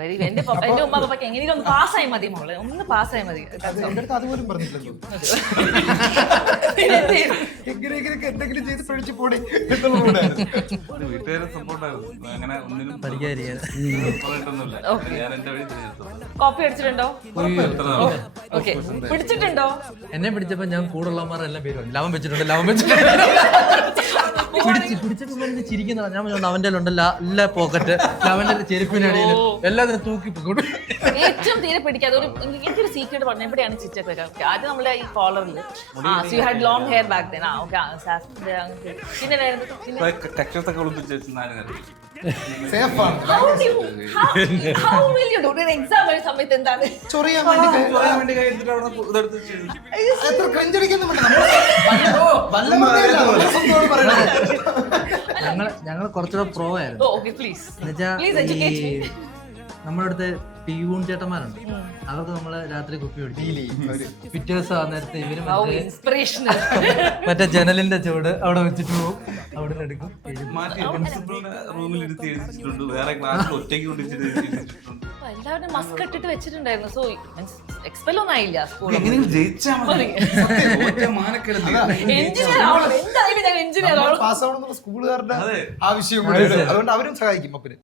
Very എന്റെ ഉമ്മ പപ്പയ്ക്ക് എങ്ങനെയും ഒന്ന് പാസ്സായി മതി മോളെ, ഒന്ന് പാസ്സായി മതി. എന്റെ അടുത്ത് അതുപോലും പറഞ്ഞില്ലല്ലോ. എങ്ങനെയെങ്കിലും എന്തെങ്കിലും ചെയ്ത് പഠിച്ചു പോണേ വീട്ടുകാരെ സപ്പോർട്ടായിരുന്നു, അങ്ങനെ ഒന്നിനും ഞാൻ എന്റെ വഴി തിരിഞ്ഞെടുത്തു. കോപ്പി അടിച്ചിട്ടുണ്ടോ? ഓക്കെ, പിടിച്ചിട്ടുണ്ടോ? എന്നെ പിടിച്ചപ്പോ ഞാൻ കൂടുള്ളമാരെല്ലാം പേര് പറഞ്ഞു, ലവൻ വെച്ചിട്ടുണ്ട്, ലവൻ വെച്ചിട്ടുണ്ട്. പിടിച്ചപ്പോ ചിരിക്കുന്ന ഞാൻ പറഞ്ഞു, അവന്റെ ഉണ്ടല്ലോ എല്ലാ പോക്കറ്റ്, അവന്റെ ചെരുപ്പിനിടയിൽ എല്ലാത്തിനും തൂക്കി പോയി. ഏറ്റവും തീരെ പിടിക്കാതെ എനിക്കൊരു സീക്രട്ട് പറഞ്ഞു. എവിടെയാണ് ചിറ്റൊക്കെ ആദ്യം നമ്മുടെ ഈ കോളറിൽ you had long hair back then. പിന്നെ കക്ഷത്തൊക്കെ ഒളിപ്പിച്ച് വെച്ച് നാല് എക്സാം ഒരു സമയത്ത് എന്താണ് ചൊറിയാൻ വേണ്ടി എത്ര ക്രഞ്ചടിക്കുന്നുണ്ട്. ഞങ്ങൾ കുറച്ചുകൂടെ പ്രോ ആയിരുന്നു. ഓക്കെ പ്ലീസ് എന്നുവെച്ചാ ഈ നമ്മുടെ അടുത്ത് പിയൂൺ ചേട്ടന്മാരുണ്ട്, അവർക്ക് നമ്മള് രാത്രി കുപ്പി പിടിച്ചു പിറ്റേ ദിവസം ആ നേരത്തെ ഇവര് ഇൻസ്പിറേഷണൽ മറ്റേ ജനലിന്റെ ചുവട് അവിടെ വെച്ചിട്ട് പോകും, അവിടെ നിന്ന് എടുക്കും. മാറ്റി പ്രിൻസിപ്പളിന്റെ റൂമിൽ ഇരുത്തി എഴുതിച്ചിട്ടുണ്ട്, വേറെ ക്ലാസ്സിൽ ഒറ്റയ്ക്ക് കൊണ്ടിട്ട് എഴുതിച്ചിട്ടുണ്ട്. എല്ലാവരും മസ്ക് ഇട്ടിട്ട് വെച്ചിട്ടുണ്ടായിരുന്നു. സോ എക്സ്പെൽ ഒന്നും ആയില്ല. എങ്ങനെയും ജയിച്ചാൽ മതി. എഞ്ചിനീയർ ആവണം, എന്തായാലും ഞാൻ എഞ്ചിനീയർ ആവണം. പാസ് ആവണമെന്നുള്ള സ്കൂളുകാരുടെ ആവശ്യം അതുകൊണ്ട് അവരും സഹായിക്കും അപ്പന്.